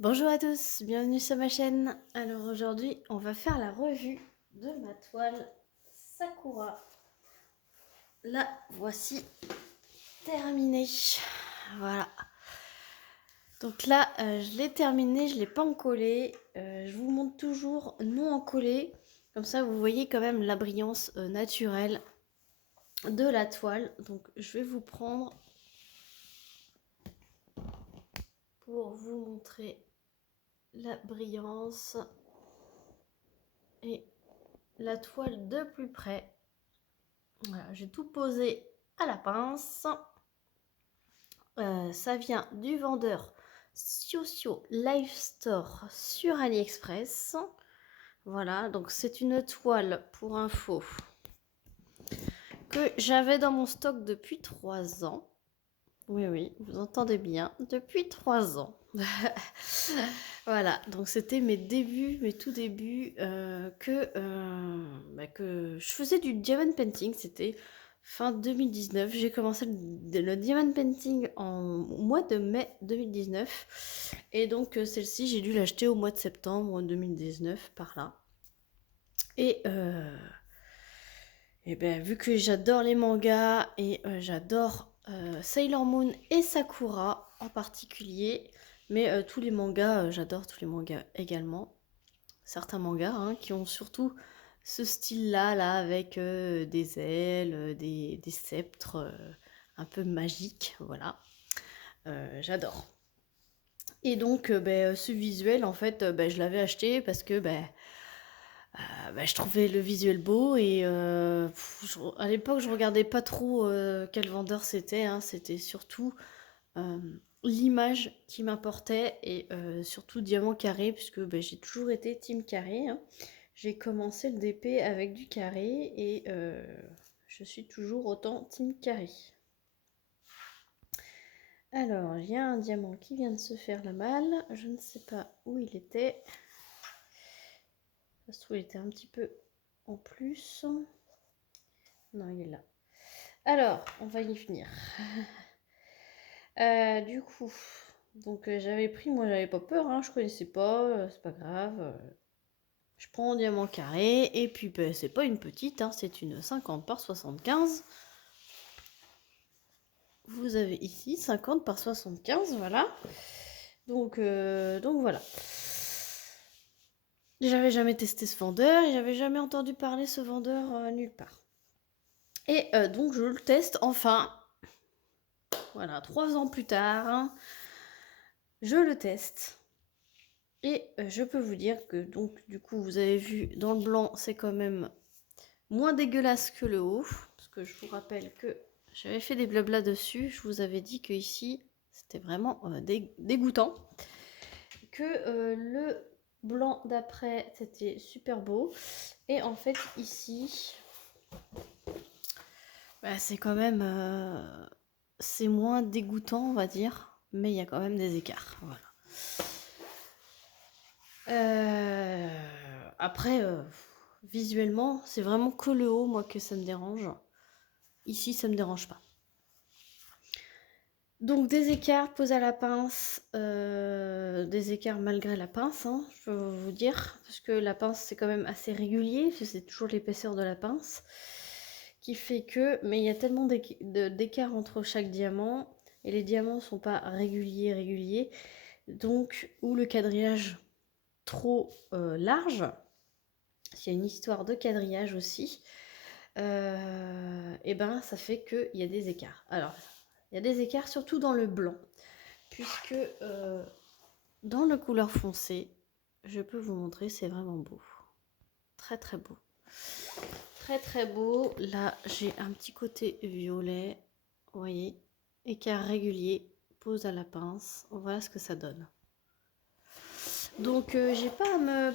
Bonjour à tous, bienvenue sur ma chaîne. Alors aujourd'hui, on va faire la revue de ma toile Sakura. La voici terminée. Voilà. Donc là, je l'ai terminée, je ne l'ai pas encollée. Je vous montre toujours non encollée. Comme ça, vous voyez quand même la brillance naturelle de la toile. Donc je vais vous prendre pour vous montrer la brillance et la toile de plus près. Voilà, j'ai tout posé à la pince. Ça vient du vendeur Socio Life Store sur AliExpress. Voilà, donc c'est une toile pour info que j'avais dans mon stock depuis 3 ans. Oui, oui, vous entendez bien, depuis 3 ans. Voilà, donc c'était mes débuts, mes tout débuts que je faisais du diamond painting. C'était fin 2019. J'ai commencé le diamond painting au mois de mai 2019. Et donc celle-ci, j'ai dû l'acheter au mois de septembre 2019, par là. Et ben, vu que j'adore les mangas et j'adore Sailor Moon et Sakura en particulier, mais tous les mangas, j'adore tous les mangas également. Certains mangas qui ont surtout ce style-là, là, avec des ailes, des sceptres un peu magiques, voilà. J'adore. Et donc, ce visuel, en fait, je l'avais acheté parce que je trouvais le visuel beau et à l'époque je regardais pas trop quel vendeur c'était, c'était surtout l'image qui m'importait et surtout Diamant Carré puisque j'ai toujours été team carré. J'ai commencé le DP avec du carré et je suis toujours autant team carré. Alors, il y a un diamant qui vient de se faire la malle, je ne sais pas où il était. Ça se trouve, il était un petit peu en plus. Non, il est là. Alors, on va y venir. Du coup, donc j'avais pris, moi j'avais pas peur, je connaissais pas, c'est pas grave. Je prends un diamant carré, et puis c'est pas une petite, c'est une 50 par 75. Vous avez ici 50 par 75, voilà. Donc voilà. J'avais jamais testé ce vendeur, et j'avais jamais entendu parler ce vendeur nulle part. Et donc je le teste enfin. Voilà, 3 ans plus tard, je le teste. Et je peux vous dire que donc du coup vous avez vu dans le blanc c'est quand même moins dégueulasse que le haut. Parce que je vous rappelle que j'avais fait des blablas dessus. Je vous avais dit que ici c'était vraiment dégoûtant. Que le blanc d'après c'était super beau. Et en fait ici c'est quand même c'est moins dégoûtant on va dire. Mais il y a quand même des écarts. Voilà. Après, visuellement, c'est vraiment que le haut, moi, que ça me dérange. Ici, ça me dérange pas. Donc, des écarts posés à la pince, des écarts malgré la pince, je peux vous dire, parce que la pince, c'est quand même assez régulier, parce que c'est toujours l'épaisseur de la pince, qui fait que, mais il y a tellement d'écarts entre chaque diamant, et les diamants sont pas réguliers, donc, ou le quadrillage trop large, s'il y a une histoire de quadrillage aussi, et ça fait qu'il y a des écarts. Alors, il y a des écarts surtout dans le blanc, puisque dans le couleur foncée, je peux vous montrer, c'est vraiment beau. Très très beau. Très très beau. Là, j'ai un petit côté violet, vous voyez, écart régulier, pose à la pince, voilà ce que ça donne. Donc, j'ai pas à me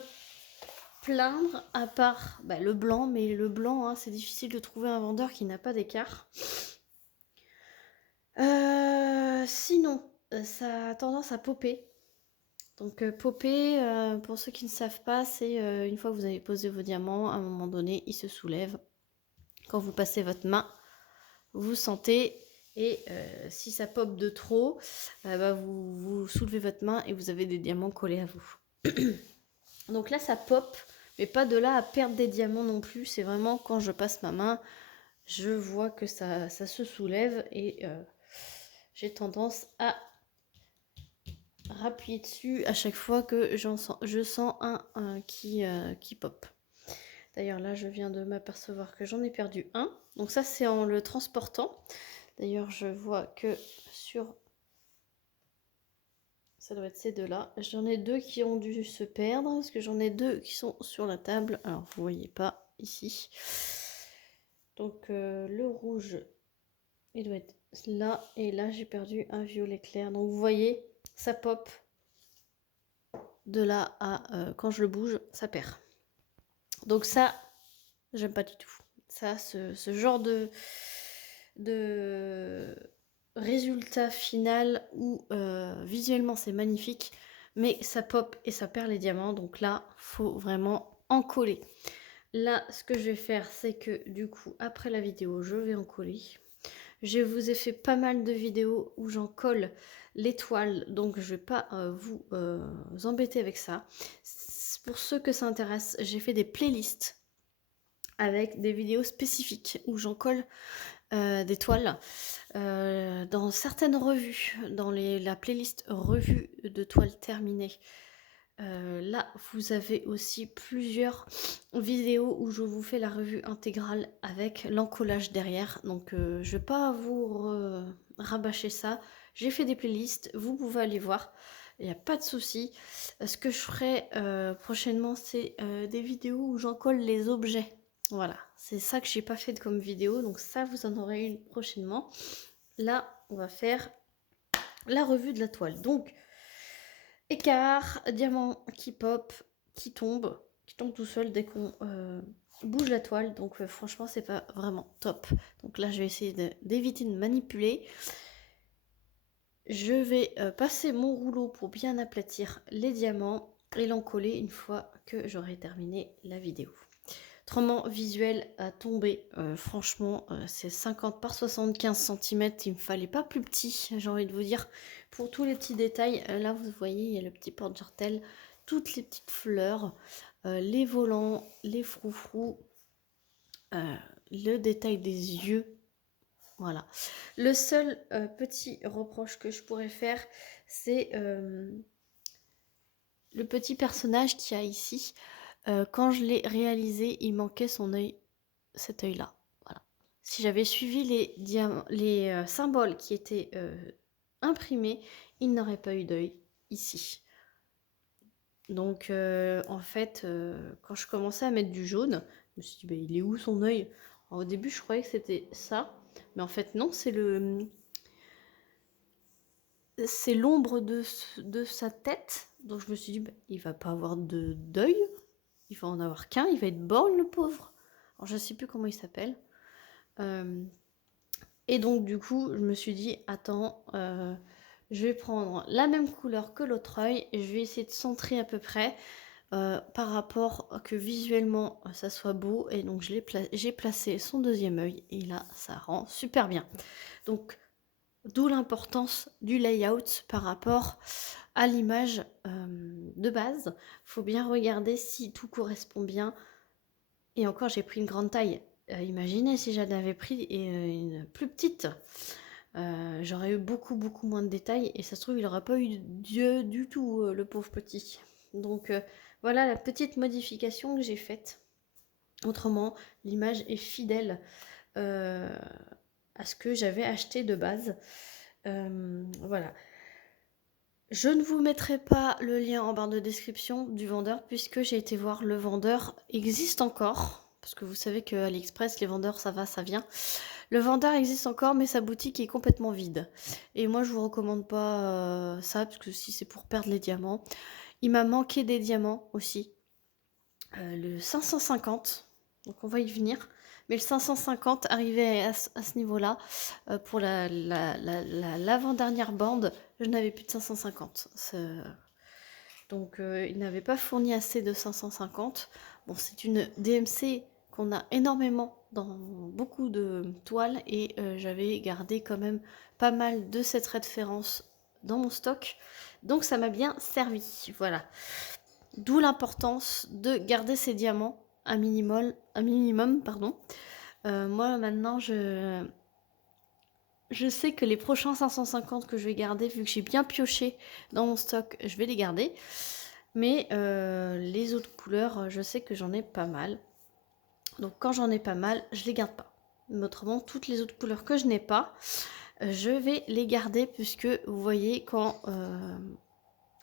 plaindre à part le blanc, mais le blanc c'est difficile de trouver un vendeur qui n'a pas d'écart. Sinon ça a tendance à popper, donc popper, pour ceux qui ne savent pas, c'est une fois que vous avez posé vos diamants, à un moment donné ils se soulèvent quand vous passez votre main, vous sentez Et si ça pop de trop, bah, vous soulevez votre main et vous avez des diamants collés à vous. Donc là, ça pop, mais pas de là à perdre des diamants non plus. C'est vraiment quand je passe ma main, je vois que ça se soulève et j'ai tendance à rappuyer dessus à chaque fois que je sens un qui pop. D'ailleurs, là, je viens de m'apercevoir que j'en ai perdu un. Donc ça, c'est en le transportant. D'ailleurs, je vois que sur... Ça doit être ces deux-là. J'en ai deux qui ont dû se perdre, parce que j'en ai deux qui sont sur la table. Alors, vous voyez pas ici. Donc, le rouge, il doit être là. Et là, j'ai perdu un violet clair. Donc, vous voyez, ça pop. De là à... quand je le bouge, ça perd. Donc ça, j'aime pas du tout. Ça, ce genre de résultat final où visuellement c'est magnifique, mais ça pop et ça perd les diamants. Donc là, faut vraiment en coller. Là, ce que je vais faire, c'est que du coup, après la vidéo, je vais en coller. Je vous ai fait pas mal de vidéos où j'en colle l'étoile, donc je vais pas vous embêter avec ça. Pour ceux que ça intéresse, j'ai fait des playlists avec des vidéos spécifiques où j'en colle des toiles dans certaines revues, dans la playlist revue de toiles terminées. Là, vous avez aussi plusieurs vidéos où je vous fais la revue intégrale avec l'encollage derrière. Donc, je vais pas vous rabâcher ça. J'ai fait des playlists, vous pouvez aller voir. Il n'y a pas de souci. Ce que je ferai prochainement, c'est des vidéos où j'encolle les objets. Voilà, c'est ça que j'ai pas fait comme vidéo. Donc ça, vous en aurez une prochainement. Là, on va faire la revue de la toile. Donc, écart, diamant qui pop, qui tombe tout seul dès qu'on bouge la toile. Donc franchement, c'est pas vraiment top. Donc là, je vais essayer d'éviter de manipuler. Je vais passer mon rouleau pour bien aplatir les diamants et l'encoller une fois que j'aurai terminé la vidéo. Autrement, visuel à tomber, franchement, c'est 50 par 75 cm, il me fallait pas plus petit, j'ai envie de vous dire, pour tous les petits détails. Là, vous voyez, il y a le petit porte-jartel, toutes les petites fleurs, les volants, les froufrous, le détail des yeux. Voilà. Le seul petit reproche que je pourrais faire, c'est le petit personnage qu'il y a ici. Quand je l'ai réalisé, il manquait son œil, cet œil-là. Voilà. Si j'avais suivi les symboles qui étaient imprimés, il n'aurait pas eu d'œil ici. Donc, en fait, quand je commençais à mettre du jaune, je me suis dit, bah, il est où son œil? Au début, je croyais que c'était ça, mais en fait, non, c'est l'ombre de sa tête. Donc, je me suis dit, bah, il va pas avoir d'œil. Il va en avoir qu'un, il va être borgne le pauvre. Alors je sais plus comment il s'appelle. Et donc du coup, je me suis dit, attends, je vais prendre la même couleur que l'autre œil et je vais essayer de centrer à peu près par rapport que visuellement ça soit beau. Et donc j'ai placé son deuxième œil et là, ça rend super bien. Donc d'où l'importance du layout par rapport à l'image de base. Il faut bien regarder si tout correspond bien. Et encore, j'ai pris une grande taille. Imaginez si j'en avais pris une plus petite. J'aurais eu beaucoup moins de détails. Et ça se trouve, il n'aurait pas eu d'yeux du tout, le pauvre petit. Donc voilà la petite modification que j'ai faite. Autrement, l'image est fidèle à ce que j'avais acheté de base. Voilà. Je ne vous mettrai pas le lien en barre de description du vendeur puisque j'ai été voir le vendeur existe encore. Parce que vous savez que AliExpress, les vendeurs, ça va, ça vient. Le vendeur existe encore, mais sa boutique est complètement vide. Et moi, je vous recommande pas ça, parce que si c'est pour perdre les diamants. Il m'a manqué des diamants aussi. Le 550, donc on va y venir. Mais le 550 arrivait à ce niveau-là. Pour l'avant-dernière bande, je n'avais plus de 550. Donc il n'avait pas fourni assez de 550. Bon, c'est une DMC qu'on a énormément dans beaucoup de toiles et j'avais gardé quand même pas mal de cette référence dans mon stock. Donc ça m'a bien servi, voilà. D'où l'importance de garder ces diamants un minimum, pardon. Moi maintenant je sais que les prochains 550 que je vais garder, vu que j'ai bien pioché dans mon stock, je vais les garder. Mais les autres couleurs, je sais que j'en ai pas mal. Donc quand j'en ai pas mal, je les garde pas. Mais autrement, toutes les autres couleurs que je n'ai pas, je vais les garder puisque vous voyez quand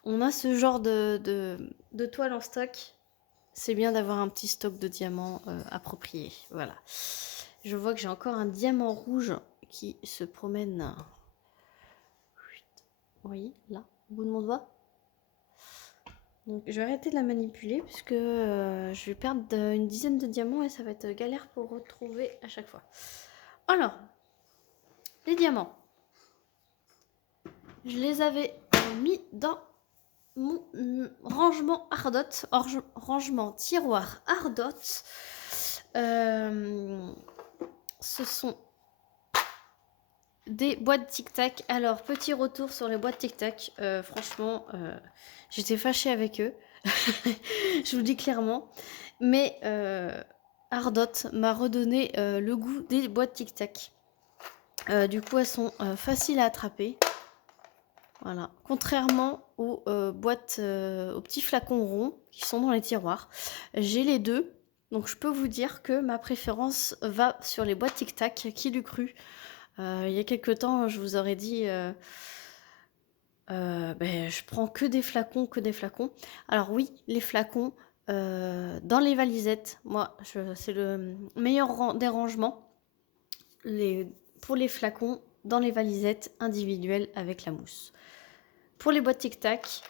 on a ce genre de toile en stock, c'est bien d'avoir un petit stock de diamants approprié. Voilà. Je vois que j'ai encore un diamant rouge qui se promène. Vous voyez, là, au bout de mon doigt. Donc je vais arrêter de la manipuler puisque je vais perdre une dizaine de diamants et ça va être galère pour retrouver à chaque fois. Alors, les diamants. Je les avais mis dans mon rangement Ardot, rangement tiroir Ardot. Ce sont des boîtes Tic Tac. Alors, petit retour sur les boîtes Tic Tac. Franchement, j'étais fâchée avec eux. Je vous le dis clairement. Mais Ardot m'a redonné le goût des boîtes Tic Tac. Du coup, elles sont faciles à attraper. Voilà. Contrairement aux boîtes, aux petits flacons ronds qui sont dans les tiroirs. J'ai les deux. Donc, je peux vous dire que ma préférence va sur les boîtes Tic Tac. Qui l'eût cru? Il y a quelques temps, je vous aurais dit... je prends que des flacons, Alors oui, les flacons dans les valisettes, moi, c'est le meilleur des rangements. Pour les flacons, dans les valisettes individuelles avec la mousse. Pour les boîtes Tic Tac,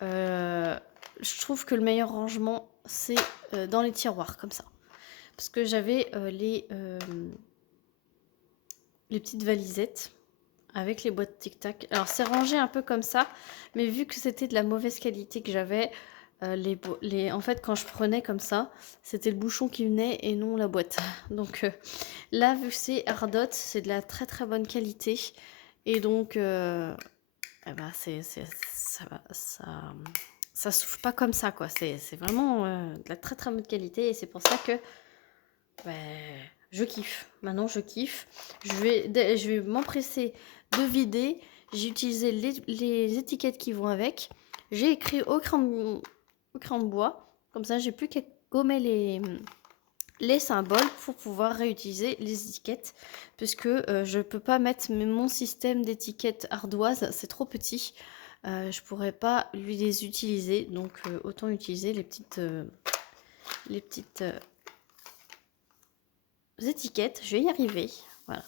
je trouve que le meilleur rangement, c'est dans les tiroirs, comme ça. Parce que j'avais les petites valisettes avec les boîtes Tic Tac. Alors c'est rangé un peu comme ça, mais vu que c'était de la mauvaise qualité que j'avais, en fait quand je prenais comme ça, c'était le bouchon qui venait et non la boîte. Donc là, vu que c'est Ardot, c'est de la très très bonne qualité. Et donc, ça souffle pas comme ça, quoi. C'est vraiment de la très très bonne qualité et c'est pour ça que je kiffe. Maintenant, je kiffe. Je vais m'empresser de vider. J'ai utilisé les étiquettes qui vont avec. J'ai écrit au crayon de bois. Comme ça, j'ai plus qu'à gommer les symboles pour pouvoir réutiliser les étiquettes. Puisque je peux pas mettre mon système d'étiquettes ardoises. C'est trop petit. Je pourrais pas les utiliser. Donc, autant utiliser les petites étiquettes. Je vais y arriver. Voilà.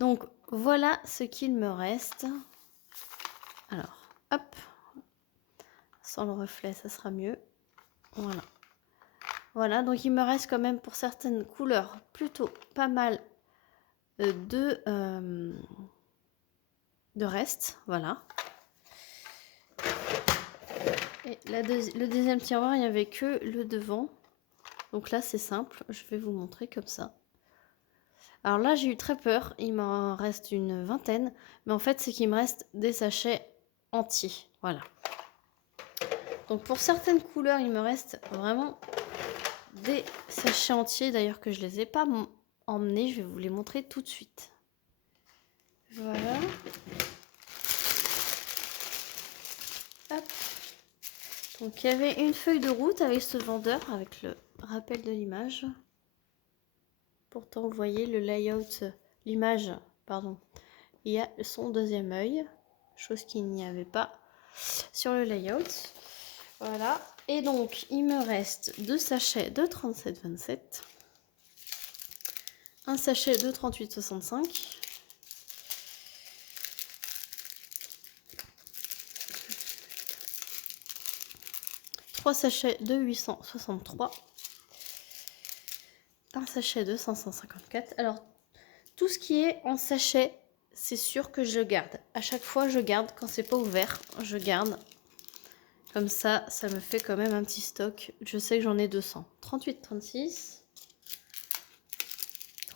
Donc, voilà ce qu'il me reste. Alors, hop. Sans le reflet, ça sera mieux. Voilà. Voilà, donc il me reste quand même pour certaines couleurs plutôt pas mal de reste. Voilà. Et le deuxième tiroir, il n'y avait que le devant. Donc là, c'est simple. Je vais vous montrer comme ça. Alors là, j'ai eu très peur. Il m'en reste une vingtaine. Mais en fait, c'est qu'il me reste des sachets entiers. Voilà. Donc pour certaines couleurs, il me reste vraiment des sachets entiers. D'ailleurs que je ne les ai pas emmenés. Je vais vous les montrer tout de suite. Voilà. Hop. Donc il y avait une feuille de route avec ce vendeur, avec le rappel de l'image. Pourtant, vous voyez le layout, l'image, pardon. Il y a son deuxième œil, chose qu'il n'y avait pas sur le layout. Voilà. Et donc, il me reste 2 sachets de 37,27. Un sachet de 38,65. Trois sachets de 863. Un sachet de 554. Alors, tout ce qui est en sachet, c'est sûr que je garde. À chaque fois, je garde. Quand c'est pas ouvert, je garde. Comme ça, ça me fait quand même un petit stock. Je sais que j'en ai 200. 38, 36.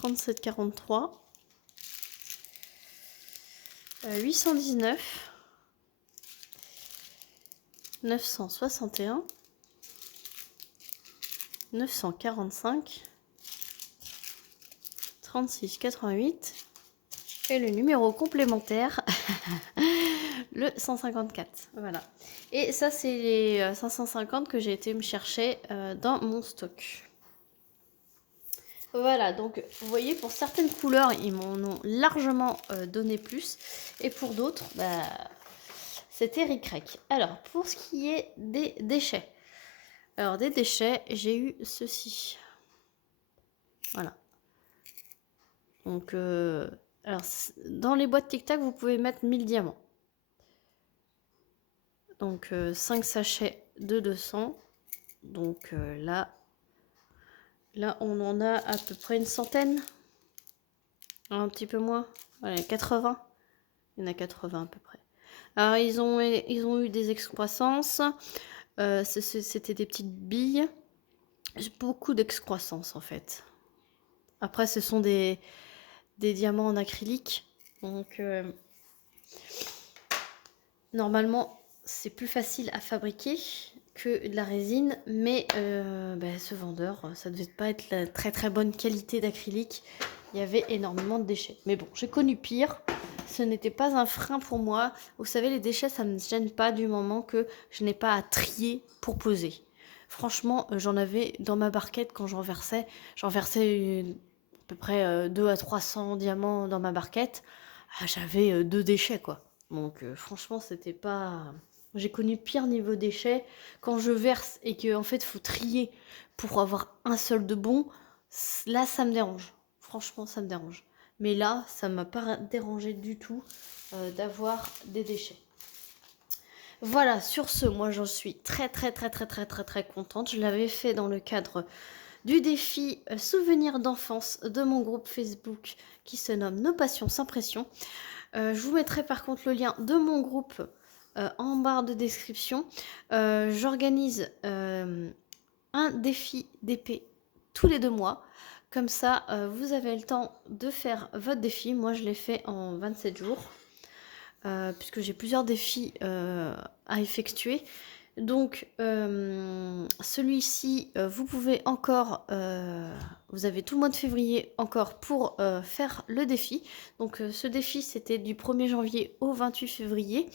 37,43, 819, 961, 945, 36,88 et le numéro complémentaire, le 154. Voilà. Et ça, c'est les 550 que j'ai été me chercher dans mon stock. Voilà, donc vous voyez, pour certaines couleurs, ils m'en ont largement donné plus. Et pour d'autres, bah, c'était ric-rac. Alors, pour ce qui est des déchets. Alors, des déchets, j'ai eu ceci. Voilà. Donc, alors, dans les boîtes Tic Tac, vous pouvez mettre 1000 diamants. Donc, 5 sachets de 200. Donc, là, on en a à peu près une centaine. Un petit peu moins. Allez, 80. Il y en a 80 à peu près. Alors, ils ont eu des excroissances. C'était des petites billes. Beaucoup d'excroissance en fait. Après, ce sont des diamants en acrylique. Donc, normalement, c'est plus facile à fabriquer que de la résine. Mais ce vendeur, ça devait pas être la très très bonne qualité d'acrylique. Il y avait énormément de déchets. Mais bon, j'ai connu pire. Ce n'était pas un frein pour moi. Vous savez, les déchets, ça ne me gêne pas du moment que je n'ai pas à trier pour poser. Franchement, j'en avais dans ma barquette quand j'en versais. J'en versais à peu près 200 à 300 diamants dans ma barquette. Ah, j'avais 2 déchets, quoi. Donc, franchement, c'était pas... J'ai connu pire niveau déchets. Quand je verse et qu'en fait, il faut trier pour avoir un seul de bon, là, ça me dérange. Franchement, ça me dérange. Mais là, ça ne m'a pas dérangé du tout d'avoir des déchets. Voilà, sur ce, moi j'en suis très contente. Je l'avais fait dans le cadre du défi Souvenirs d'enfance de mon groupe Facebook qui se nomme Nos passions sans pression. Je vous mettrai par contre le lien de mon groupe en barre de description. J'organise un défi d'épée tous les 2 mois. Comme ça, vous avez le temps de faire votre défi. Moi, je l'ai fait en 27 jours. Puisque j'ai plusieurs défis à effectuer. Donc, celui-ci, vous pouvez encore... vous avez tout le mois de février encore pour faire le défi. Donc, ce défi, c'était du 1er janvier au 28 février.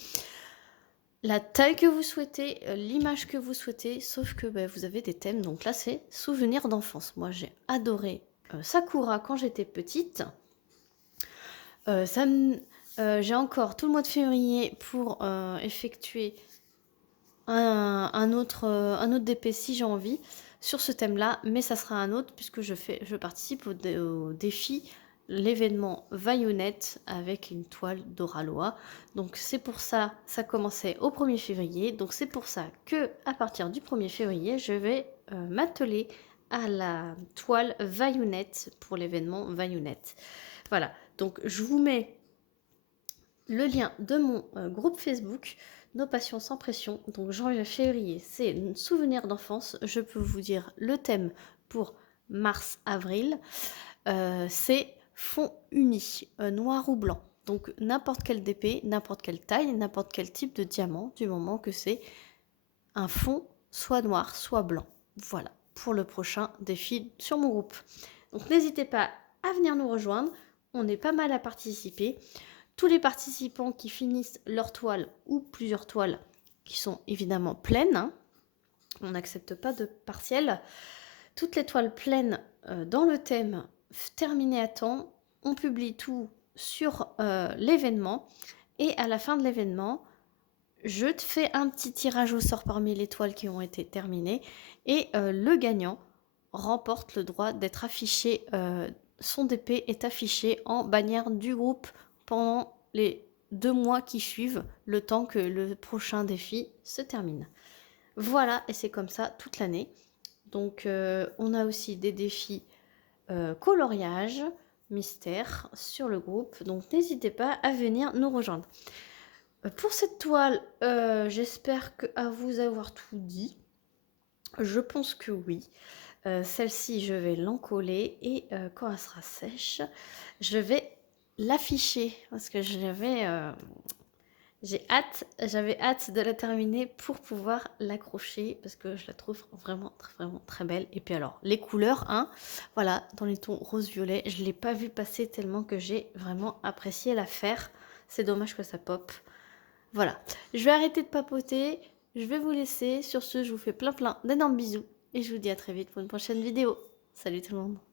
La taille que vous souhaitez, l'image que vous souhaitez, sauf que vous avez des thèmes. Donc là, c'est souvenirs d'enfance. Moi, j'ai adoré Sakura quand j'étais petite. J'ai encore tout le mois de février pour effectuer un autre DP si j'ai envie sur ce thème-là, mais ça sera un autre puisque je participe au défi l'événement Vaillonnette avec une toile d'Oralois. Donc c'est pour ça, ça commençait au 1er février. Donc c'est pour ça que à partir du 1er février, je vais m'atteler à la toile Vaillonnette pour l'événement Vaillonnette. Voilà, donc je vous mets le lien de mon groupe Facebook, Nos passions sans pression. Donc janvier-février, c'est souvenirs d'enfance. Je peux vous dire le thème pour mars-avril, c'est fond uni, noir ou blanc. Donc n'importe quel DP, n'importe quelle taille, n'importe quel type de diamant, du moment que c'est un fond soit noir, soit blanc. Voilà, pour le prochain défi sur mon groupe. Donc n'hésitez pas à venir nous rejoindre. On est pas mal à participer. Tous les participants qui finissent leur toile ou plusieurs toiles qui sont évidemment pleines, hein, on n'accepte pas de partiel, toutes les toiles pleines dans le thème terminées à temps, on publie tout sur l'événement et à la fin de l'événement, je te fais un petit tirage au sort parmi les toiles qui ont été terminées et le gagnant remporte le droit d'être affiché, son DP est affiché en bannière du groupe pendant les 2 mois qui suivent, le temps que le prochain défi se termine. Voilà, et c'est comme ça toute l'année. Donc on a aussi des défis coloriage, mystère sur le groupe. Donc n'hésitez pas à venir nous rejoindre. Pour cette toile, j'espère à vous avoir tout dit. Je pense que oui. Celle-ci, je vais l'encoller et quand elle sera sèche, je vais l'afficher parce que j'avais hâte de la terminer pour pouvoir l'accrocher parce que je la trouve vraiment très belle. Et puis alors, les couleurs, hein, voilà, dans les tons rose-violet, je ne l'ai pas vu passer tellement que j'ai vraiment apprécié la faire. C'est dommage que ça pop. Voilà, je vais arrêter de papoter, je vais vous laisser. Sur ce, je vous fais plein d'énormes bisous et je vous dis à très vite pour une prochaine vidéo. Salut tout le monde!